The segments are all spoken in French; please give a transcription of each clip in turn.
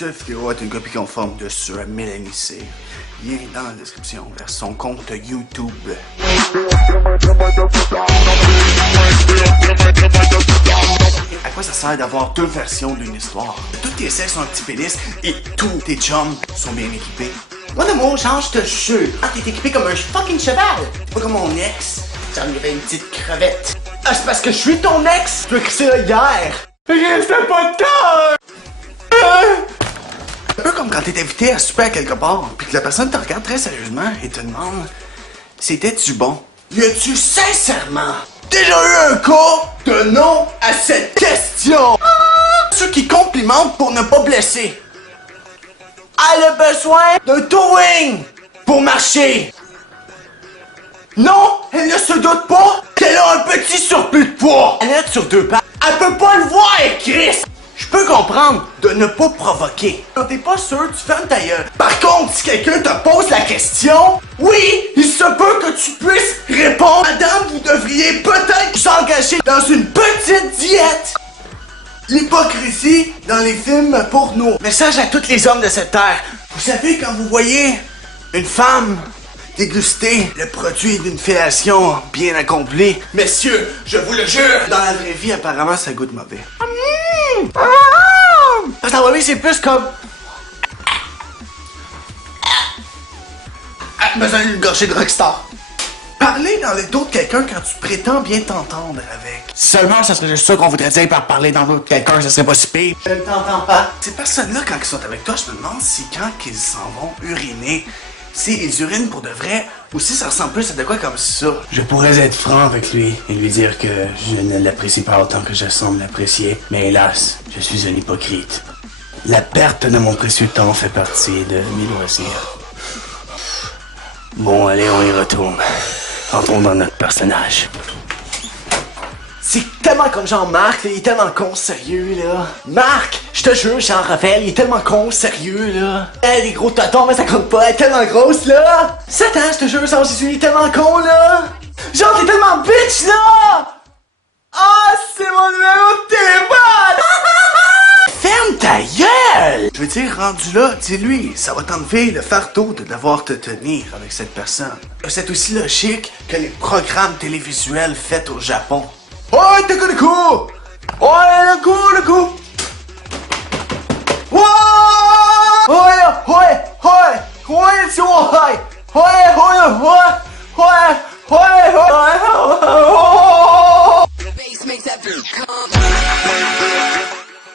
Cette vidéo est une copie conforme de sur Mélanie C. Lien dans la description vers son compte YouTube. À quoi ça sert d'avoir deux versions d'une histoire? Tous tes sexes ont un petit pénis et tous tes chums sont bien équipés. Mon amour, genre, je te jure. Ah, t'es équipé comme un fucking cheval. Pas comme mon ex. J'en avais une petite crevette. Ah, c'est parce que je suis ton ex. Je veux crisser là hier. Restait pas de temps. Un peu comme quand t'es invité à souper à quelque part, puis que la personne te regarde très sérieusement et te demande « C'était-tu bon? » Y a-tu sincèrement déjà eu un cas de non à cette question? Ceux qui complimentent pour ne pas blesser. Elle a besoin d'un towing pour marcher. Non, elle ne se doute pas qu'elle a un petit surplus de poids. Elle est sur deux pattes. Elle peut pas le voir, Chris. Je peux comprendre de ne pas provoquer. Quand t'es pas sûr, tu fermes ta gueule. Par contre, si quelqu'un te pose la question, oui, il se peut que tu puisses répondre. Madame, vous devriez peut-être vous engager dans une petite diète. L'hypocrisie dans les films porno. Message à tous les hommes de cette terre. Vous savez, quand vous voyez une femme déguster le produit d'une fellation bien accomplie, messieurs, je vous le jure, dans la vraie vie, apparemment, ça goûte mauvais. Parce que dans la vraie vie, c'est plus comme... besoin d'une gorgée de Rockstar. Parler dans le dos de quelqu'un quand tu prétends bien t'entendre avec. Seulement, ça serait juste ça qu'on voudrait dire par parler dans le dos de quelqu'un, ça serait pas si pire. Je ne t'entends pas. Ces personnes-là, quand ils sont avec toi, je me demande si quand ils s'en vont uriner, si ils urinent pour de vrai, ou si ça ressemble plus à de quoi comme ça. Je pourrais être franc avec lui et lui dire que je ne l'apprécie pas autant que je semble l'apprécier, mais hélas, je suis un hypocrite. La perte de mon précieux temps fait partie de mes loisirs. Bon, allez, on y retourne. Rentrons dans notre personnage. C'est tellement comme Jean-Marc, il est tellement con, sérieux, là. Marc, je te jure, Jean-Raphaël, il est tellement con, sérieux, là. Elle est gros totons, mais ça compte pas, elle est tellement grosse, là. Satan, je te jure, Jean Jésus, il est tellement con, là. Genre, t'es tellement bitch, là. Ah, c'est mon numéro de téléphone. Ferme ta gueule! Je veux dire, rendu là, dis-lui, ça va t'enlever le fardeau de devoir te tenir avec cette personne. C'est aussi logique que les programmes télévisuels faits au Japon. Ouais, t'as le coup! Ouais, le coup! Ouais!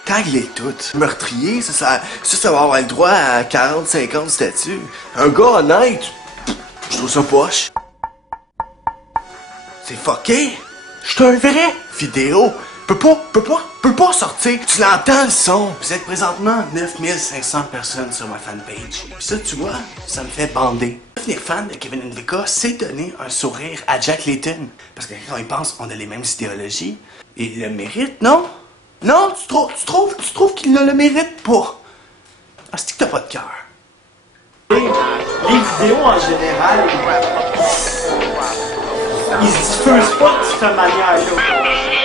Tag-les toutes. Meurtrier, ça va avoir le droit à 40-50 statuts. Un gars honnête, je trouve ça poche. C'est fucké. Je suis un vrai vidéo. Peut pas sortir. Tu l'entends le son. Vous êtes présentement 9500 personnes sur ma fanpage. Puis ça, tu vois, ça me fait bander. Devenir fan de Kevin Ndvika, c'est donner un sourire à Jack Layton. Parce que quand il pense, on a les mêmes idéologies. Et il le mérite, non? Non, tu trouves qu'il ne le mérite pas. Ah, c'est que t'as pas de cœur. Les vidéos en général, ils se diffusent pas de cette manière-là.